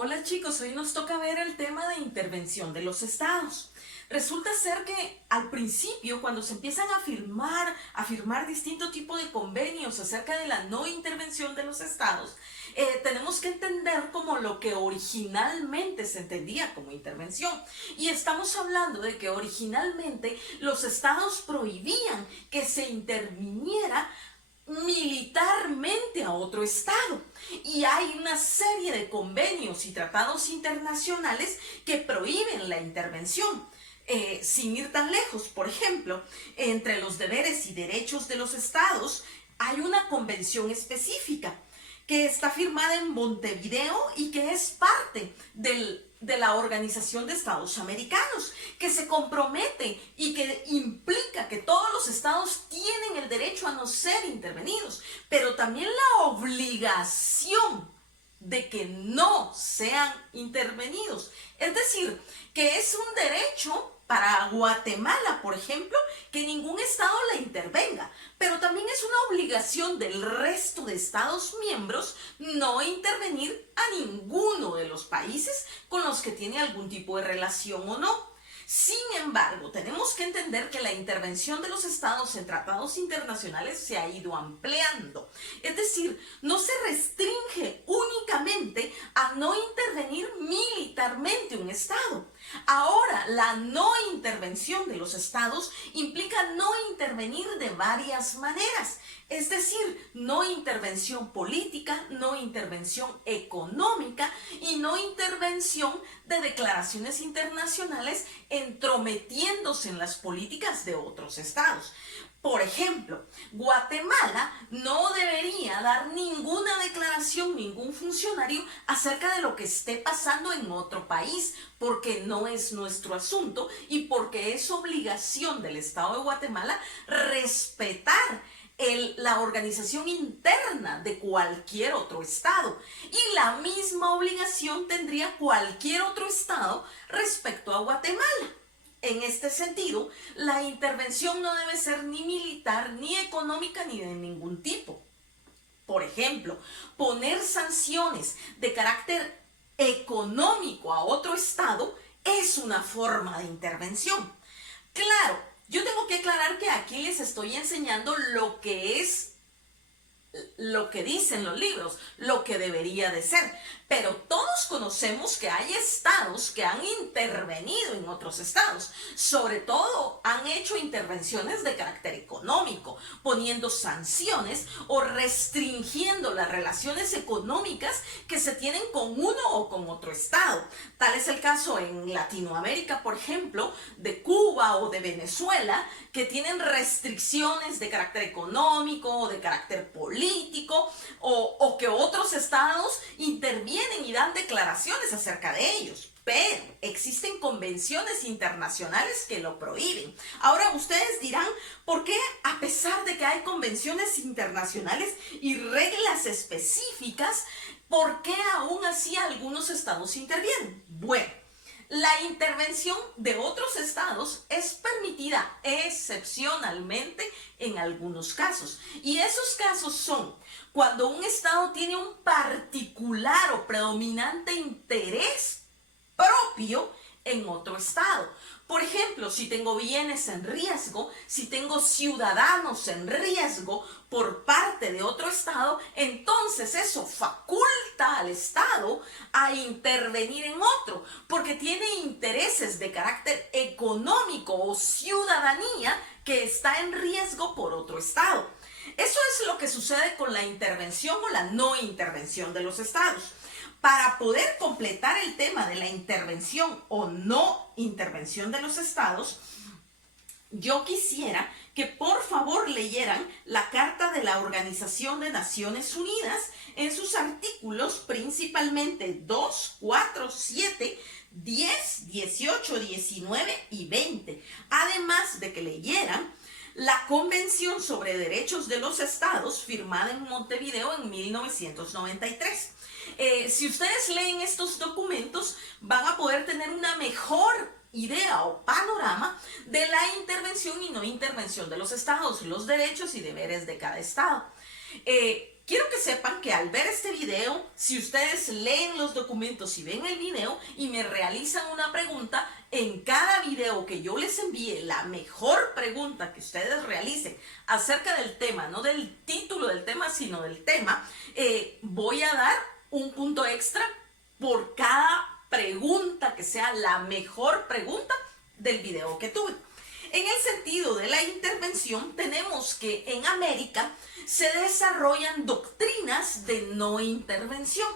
Hola chicos, hoy nos toca ver el tema de intervención de los estados. Resulta ser que al principio, cuando se empiezan a firmar distinto tipo de convenios acerca de la no intervención de los estados, tenemos que entender como lo que originalmente se entendía como intervención. Y estamos hablando de que originalmente los estados prohibían que se interviniera militarmente a otro estado. Y hay una serie de convenios y tratados internacionales que prohíben la intervención. Sin ir tan lejos, por ejemplo, entre los deberes y derechos de los estados hay una convención específica que está firmada en Montevideo y que es parte de la Organización de Estados Americanos, que se compromete y que implica que todos los estados tienen el derecho a no ser intervenidos, pero también la obligación de que no sean intervenidos. Es decir, que es un derecho para Guatemala, por ejemplo, que ningún estado la intervenga, pero también es una obligación del resto de estados miembros no intervenir a ninguno de los países con los que tiene algún tipo de relación o no. Sin embargo, tenemos que entender que la intervención de los estados en tratados internacionales se ha ido ampliando. Es decir, no se restringe únicamente a no intervenir militarmente un estado. Ahora, la no intervención de los estados implica no intervenir de varias maneras. Es decir, no intervención política, no intervención económica y no intervención de declaraciones internacionales entrometiéndose en las políticas de otros estados. Por ejemplo, Guatemala no debería dar ninguna declaración, ningún funcionario acerca de lo que esté pasando en otro país, porque no es nuestro asunto y porque es obligación del Estado de Guatemala respetar la organización interna de cualquier otro estado. Y la misma obligación tendría cualquier otro estado respecto a Guatemala. En este sentido, la intervención no debe ser ni militar, ni económica, ni de ningún tipo. Por ejemplo, poner sanciones de carácter económico a otro estado es una forma de intervención. Claro, yo tengo que aclarar que aquí les estoy enseñando lo que dicen los libros, lo que debería de ser. Pero todos conocemos que hay estados que han intervenido en otros estados. Sobre todo han hecho intervenciones de carácter económico, poniendo sanciones o restringiendo las relaciones económicas que se tienen con uno o con otro estado. Tal es el caso en Latinoamérica, por ejemplo, de Cuba o de Venezuela, que tienen restricciones de carácter económico o de carácter político, o que otros estados intervienen y dan declaraciones acerca de ellos, pero existen convenciones internacionales que lo prohíben. Ahora ustedes dirán, ¿por qué a pesar de que hay convenciones internacionales y reglas específicas, por qué aún así algunos estados intervienen? Bueno, la intervención de otros estados es permitida excepcionalmente en algunos casos. Y esos casos son cuando un estado tiene un particular o predominante interés propio en otro estado. Por ejemplo, si tengo bienes en riesgo, si tengo ciudadanos en riesgo por parte de otro estado, entonces eso faculta al estado a intervenir en otro, porque tiene intereses de carácter económico o ciudadanía que está en riesgo por otro estado. Eso es lo que sucede con la intervención o la no intervención de los estados. Para poder completar el tema de la intervención o no intervención de los estados, yo quisiera que por favor leyeran la Carta de la Organización de Naciones Unidas en sus artículos principalmente 2, 4, 7, 10, 18, 19 y 20. Además de que leyeran la Convención sobre Derechos de los Estados firmada en Montevideo en 1993. Si ustedes leen estos documentos, van a poder tener una mejor idea o panorama de la intervención y no intervención de los estados, los derechos y deberes de cada estado. Quiero que sepan que al ver este video, si ustedes leen los documentos y ven el video y me realizan una pregunta, en cada video que yo les envíe, la mejor pregunta que ustedes realicen acerca del tema, no del título del tema, sino del tema, voy a dar un punto extra por cada pregunta que sea la mejor pregunta del video que tuve. En el sentido de la intervención, tenemos que en América se desarrollan doctrinas de no intervención.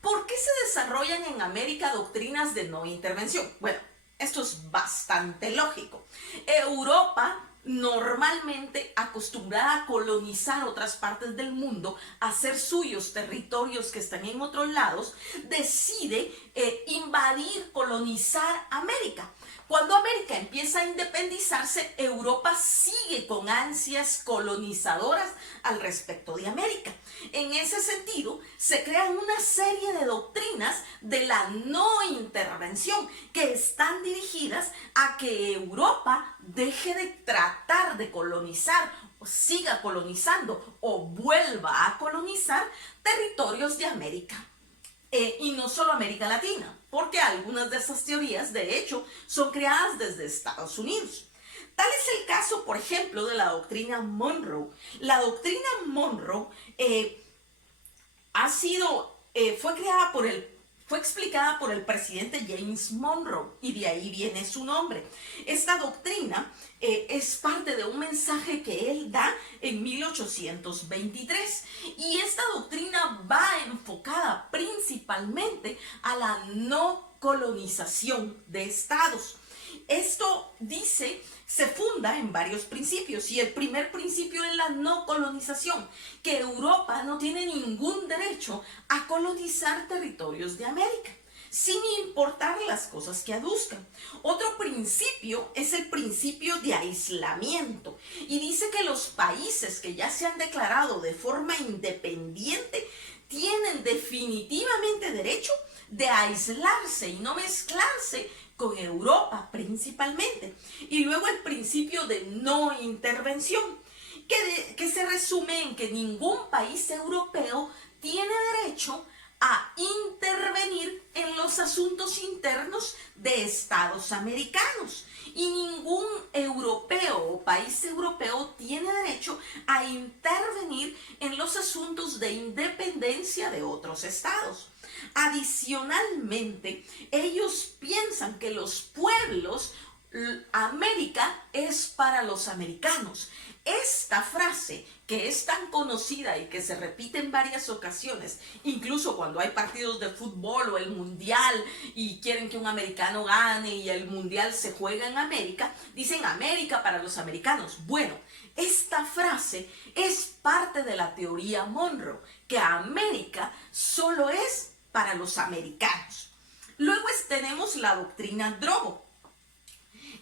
¿Por qué se desarrollan en América doctrinas de no intervención? Bueno, esto es bastante lógico. Europa, normalmente acostumbrada a colonizar otras partes del mundo, a hacer suyos territorios que están en otros lados, decide invadir, colonizar América. Cuando América empieza a independizarse, Europa sigue con ansias colonizadoras al respecto de América. En ese sentido, se crean una serie de doctrinas de la no intervención que están dirigidas a que Europa deje de tratar de colonizar, o siga colonizando o vuelva a colonizar territorios de América. Y no solo América Latina, porque algunas de esas teorías, de hecho, son creadas desde Estados Unidos. Tal es el caso, por ejemplo, de la doctrina Monroe. La doctrina Monroe fue explicada por el presidente James Monroe, y de ahí viene su nombre. Esta doctrina es parte de un mensaje que él da en 1823, y esta doctrina va enfocada principalmente a la no colonización de estados. Esto se funda en varios principios, y el primer principio es la no colonización, que Europa no tiene ningún derecho a colonizar territorios de América, sin importar las cosas que aduzcan. Otro principio es el principio de aislamiento, y dice que los países que ya se han declarado de forma independiente tienen definitivamente derecho de aislarse y no mezclarse con Europa principalmente. Y luego el principio de no intervención, que se resume en que ningún país europeo tiene derecho a intervenir en los asuntos internos de estados americanos, y ningún europeo o país europeo tiene derecho a intervenir en los asuntos de independencia de otros estados. Adicionalmente, ellos piensan que los pueblos, América es para los americanos. Esta frase, que es tan conocida y que se repite en varias ocasiones, incluso cuando hay partidos de fútbol o el mundial y quieren que un americano gane y el mundial se juega en América, dicen América para los americanos. Bueno, esta frase es parte de la teoría Monroe, que América solo es para los americanos. Luego tenemos la doctrina Drogo.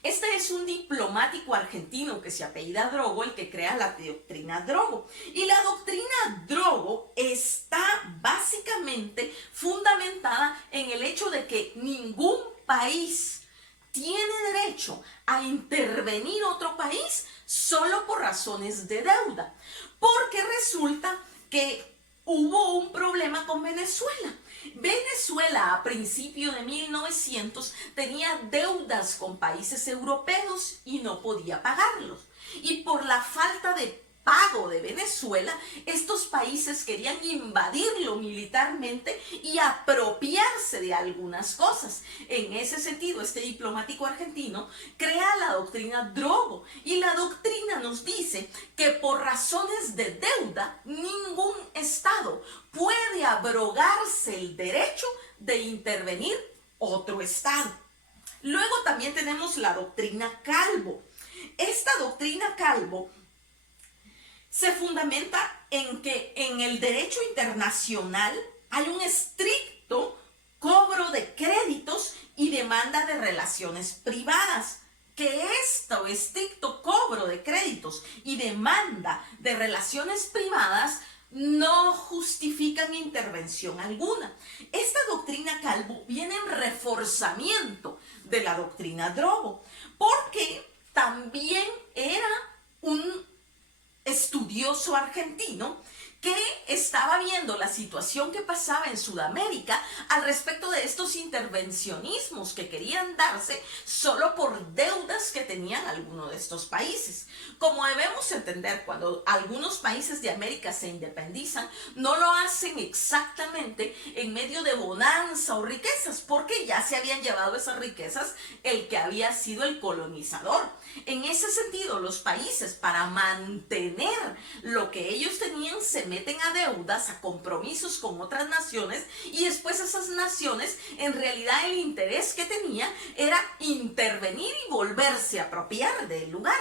Este es un diplomático argentino que se apellida Drogo, el que crea la doctrina Drogo. Y la doctrina Drogo está básicamente fundamentada en el hecho de que ningún país tiene derecho a intervenir otro país solo por razones de deuda. Porque resulta que hubo un problema con Venezuela. Venezuela a principios de 1900 tenía deudas con países europeos y no podía pagarlos. Y por la falta de pago de Venezuela, estos países querían invadirlo militarmente y apropiarse de algunas cosas. En ese sentido, este diplomático argentino crea la doctrina Drogo, y la doctrina nos dice que por razones de deuda, ningún estado puede abrogarse el derecho de intervenir otro estado. Luego también tenemos la doctrina Calvo. Esta doctrina Calvo se fundamenta en que en el derecho internacional hay un estricto cobro de créditos y demanda de relaciones privadas, que esto estricto cobro de créditos y demanda de relaciones privadas no justifican intervención alguna. Esta doctrina Calvo viene en reforzamiento de la doctrina Drogo, porque también era un estudioso argentino que estaba viendo la situación que pasaba en Sudamérica al respecto de estos intervencionismos que querían darse solo por deudas que tenían algunos de estos países. Como debemos entender, cuando algunos países de América se independizan, no lo hacen exactamente en medio de bonanza o riquezas, porque ya se habían llevado esas riquezas el que había sido el colonizador. En ese sentido, los países, para mantener lo que ellos tenían, se meten a deudas, a compromisos con otras naciones, y después esas naciones, en realidad el interés que tenían era intervenir y volverse a apropiar del lugar.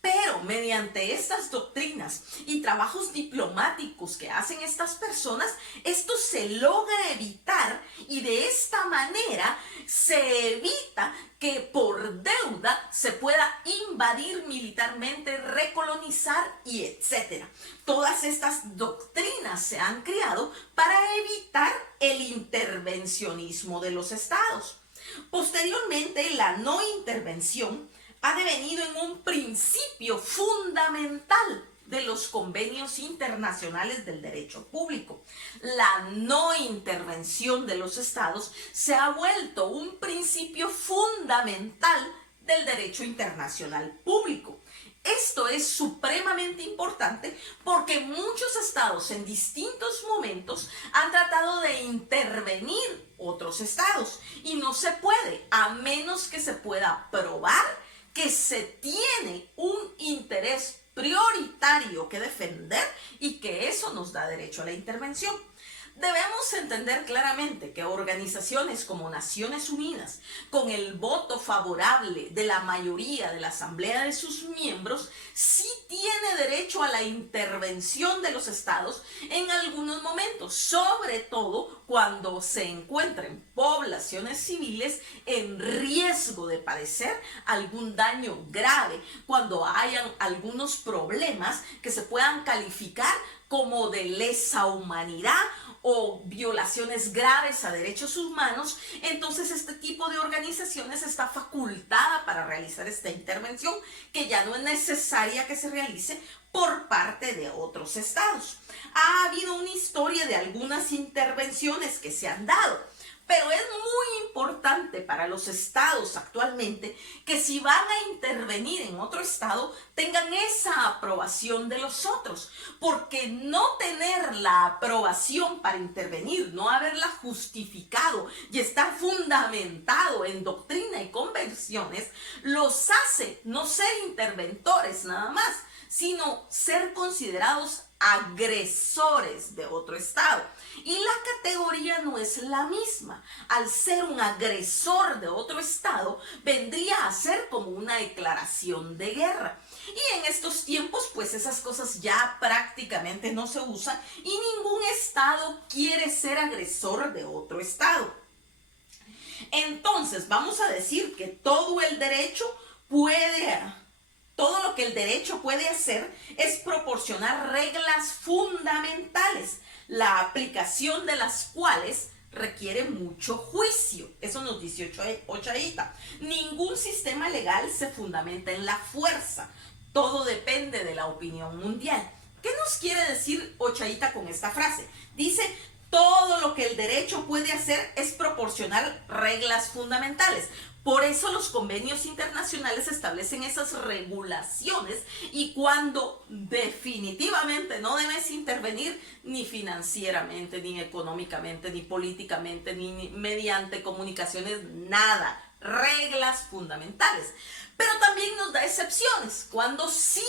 Pero mediante estas doctrinas y trabajos diplomáticos que hacen estas personas, esto se logra evitar, y de esta manera se evita que por deuda se pueda invadir militarmente, recolonizar y etcétera. Todas estas doctrinas se han creado para evitar el intervencionismo de los estados. Posteriormente, la no intervención ha devenido en un principio fundamental de los convenios internacionales del derecho público. La no intervención de los estados se ha vuelto un principio fundamental del derecho internacional público. Esto es supremamente importante porque muchos estados en distintos momentos han tratado de intervenir otros estados, y no se puede, a menos que se pueda probar que se tiene un interés prioritario que defender y que eso nos da derecho a la intervención. Debemos entender claramente que organizaciones como Naciones Unidas, con el voto favorable de la mayoría de la asamblea de sus miembros, sí tiene derecho a la intervención de los estados en algunos momentos, sobre todo cuando se encuentren poblaciones civiles en riesgo de padecer algún daño grave, cuando hayan algunos problemas que se puedan calificar como de lesa humanidad o violaciones graves a derechos humanos. Entonces este tipo de organizaciones está facultada para realizar esta intervención, que ya no es necesaria que se realice por parte de otros estados. Ha habido una historia de algunas intervenciones que se han dado, pero es muy importante para los estados actualmente que si van a intervenir en otro estado tengan esa aprobación de los otros, porque no tener la aprobación para intervenir, no haberla justificado y estar fundamentado en doctrina y convenciones, los hace no ser interventores nada más, sino ser considerados agresores de otro estado. Y la categoría no es la misma. Al ser un agresor de otro estado, vendría a ser como una declaración de guerra. Y en estos tiempos, pues esas cosas ya prácticamente no se usan y ningún estado quiere ser agresor de otro estado. Entonces, vamos a decir que todo lo que el derecho puede hacer es proporcionar reglas fundamentales, la aplicación de las cuales requiere mucho juicio. Eso nos dice Ochaíta. Ningún sistema legal se fundamenta en la fuerza. Todo depende de la opinión mundial. ¿Qué nos quiere decir Ochaíta con esta frase? Dice: todo lo que el derecho puede hacer es proporcionar reglas fundamentales. Por eso los convenios internacionales establecen esas regulaciones, y cuando definitivamente no debes intervenir ni financieramente, ni económicamente, ni políticamente, ni mediante comunicaciones, nada. Reglas fundamentales. Pero también nos da excepciones, cuando sí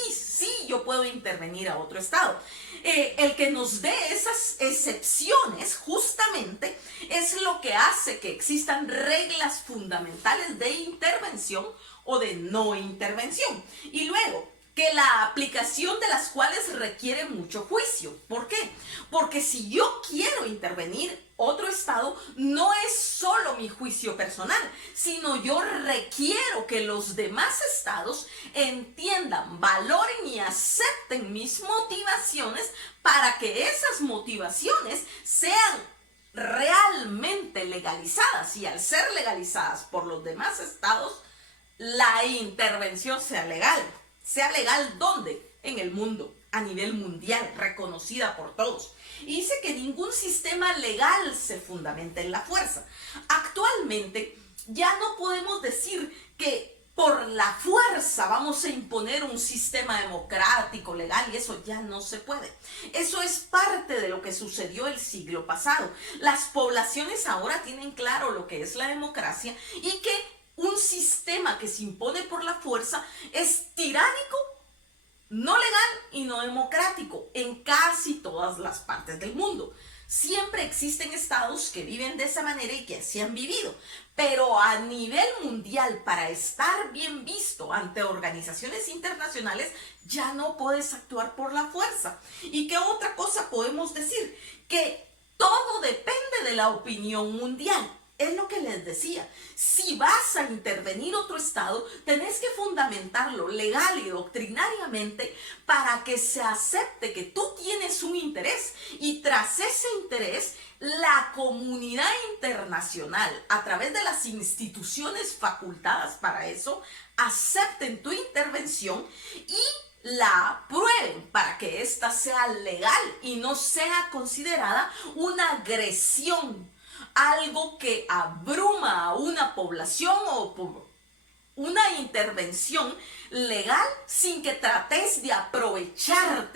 yo puedo intervenir a otro estado. El que nos dé esas excepciones justamente es lo que hace que existan reglas fundamentales de intervención o de no intervención. Y luego, que la aplicación de las cuales requiere mucho juicio. ¿Por qué? Porque si yo quiero intervenir otro estado, no es solo mi juicio personal, sino yo requiero que los demás estados entiendan, valoren y acepten mis motivaciones para que esas motivaciones sean realmente legalizadas, y al ser legalizadas por los demás estados, la intervención sea legal. ¿Sea legal dónde? En el mundo. a nivel mundial, reconocida por todos. Y dice que ningún sistema legal se fundamenta en la fuerza. Actualmente ya no podemos decir que por la fuerza vamos a imponer un sistema democrático, legal, y eso ya no se puede. Eso es parte de lo que sucedió el siglo pasado. Las poblaciones ahora tienen claro lo que es la democracia y que un sistema que se impone por la fuerza es tiránico, no legal y no democrático en casi todas las partes del mundo. Siempre existen estados que viven de esa manera y que así han vivido, pero a nivel mundial, para estar bien visto ante organizaciones internacionales, ya no puedes actuar por la fuerza. ¿Y qué otra cosa podemos decir? Que todo depende de la opinión mundial. Es lo que les decía, si vas a intervenir otro estado, tenés que fundamentarlo legal y doctrinariamente para que se acepte que tú tienes un interés y tras ese interés la comunidad internacional, a través de las instituciones facultadas para eso, acepten tu intervención y la aprueben para que ésta sea legal y no sea considerada una agresión, algo que abruma a una población o por una intervención legal sin que trates de aprovecharte